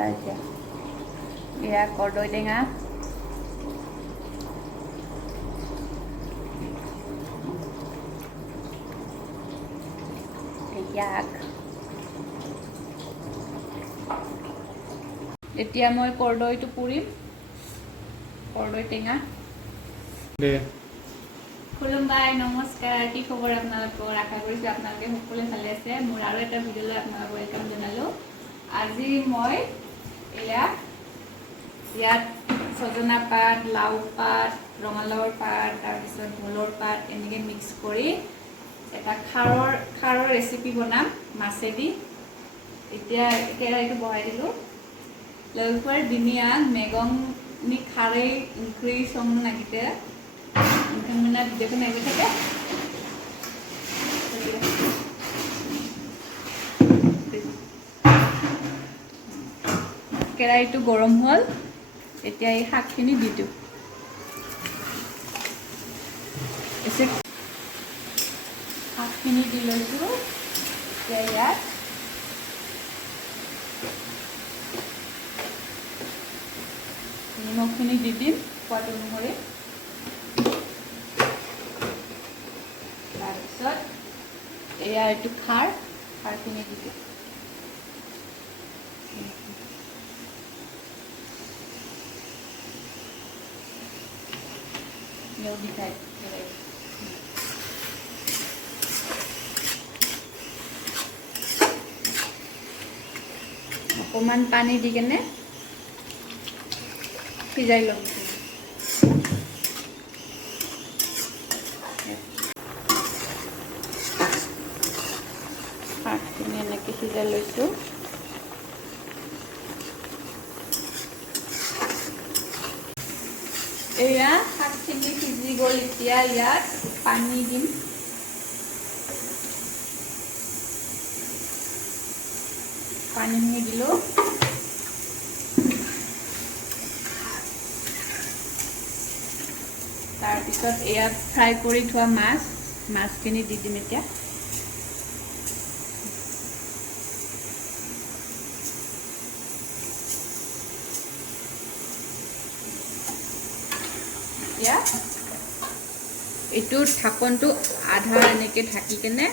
এতিয়া এয়া কৰ্দৈ টেঙা এতিয়া মই কৰ্দৈটো পুৰিম কৰ্দৈ টেঙা খুলুমবাই নমস্কাৰ কি খবৰ আপোনালোকৰ আশা কৰিছোঁ আপোনালোকে সকলোৱে ভালে আছে মোৰ আৰু এটা ভিডিঅ'লৈ আপোনালোকক ৱেলকাম জনালোঁ আজি মই ইয়াত সজনা পাত লাউ পাত ৰঙালাওৰ পাত তাৰপিছত ভোলৰ পাত এনেকৈ মিক্স কৰি এটা খাৰৰ ৰেচিপি বনাম মাছেদি এতিয়া কেৰাহীটো বহাই দিলোঁ Lalu dinian megang ni kare increase som nagite mana video ko nagite ke kerai itu gorom hol etia ei hak khini ditu ese hak khini dilosu ya নিমখখিনি দি দিম সোৱাদ অনুসৰি তাৰপিছত এয়া এইটো খাৰখিনি দি দিম অকণমান পানী দি কেনে সিজাই ল'ম শাকখিনি এনেকৈ সিজাই লৈছোঁ এয়া শাকখিনি সিজি গ'ল এতিয়া ইয়াত পানী দিম পানীখিনি দিলোঁ তাৰপিছত এয়া ফ্ৰাই কৰি থোৱা মাছখিনি দি দিম এতিয়া এইটো ঢাকনটো আধা এনেকৈ ঢাকি কেনে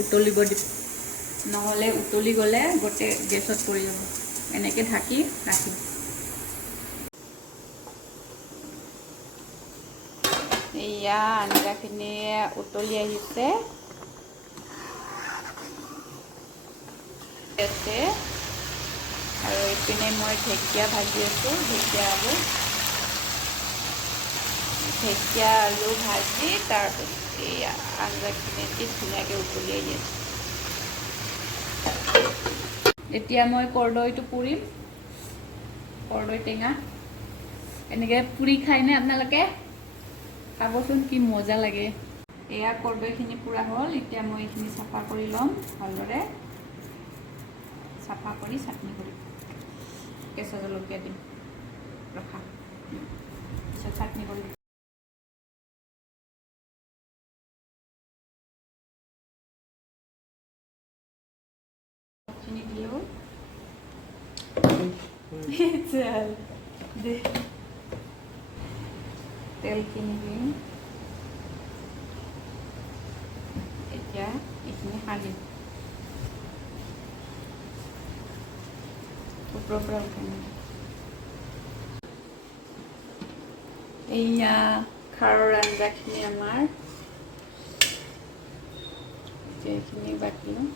উতলিব দিম নহ'লে উতলি গ'লে গোটেই গেছত পৰি যাব এনেকৈ ঢাকি ৰাখিম এয়া আঞ্জাখিনি উতলি আহিছে আৰু এইপিনে মই ঢেকীয়া ভাজি আছোঁ ঢেকীয়া আলু ভাজি তাৰপিছত এয়া আঞ্জাখিনি দি ধুনীয়াকৈ উতলি আহি আছে এতিয়া মই কৰ্দৈটো পুৰিম কৰ্দৈ টেঙা এনেকৈ পুৰি খায়নে আপোনালোকে খাবচোন কি মজা লাগে এয়া কৰ্দৈখিনি পুৰা হ'ল এতিয়া মই এইখিনি চাফা কৰি ল'ম ভালদৰে চাফা কৰি চাটনি কৰিম কেঁচা জলকীয়া দিম ৰখা পিছত চাটনি কৰিম খিনি দিলোঁ তেলখিনি দিম এতিয়া এইখিনি সানিম ওপৰৰ পৰা উঠাই নিম এয়া খাৰৰ আঞ্জাখিনি আমাৰ এইখিনি বাকিলোঁ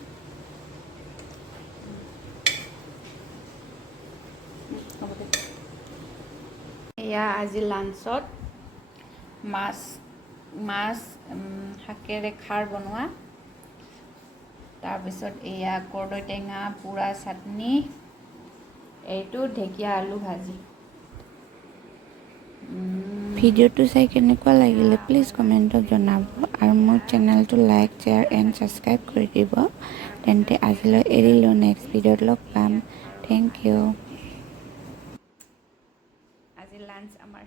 এয়া আজি লাঞ্চত মাছ শাকেৰে খাৰ বনোৱা তাৰপিছত এয়া কৰ্দৈ টেঙা পুৰা চাটনি এইটো ঢেকীয়া আলু ভাজি ভিডিঅ'টো চাই কেনেকুৱা লাগিলে প্লিজ কমেণ্টত জনাব আৰু মোৰ চেনেলটো লাইক শ্বেয়াৰ এণ্ড ছাবস্ক্ৰাইব কৰি দিব তেন্তে আজিলৈ এৰিলোঁ নেক্সট ভিডিঅ'ত লগ পাম থেংক ইউ আজি লাঞ্চ আমাৰ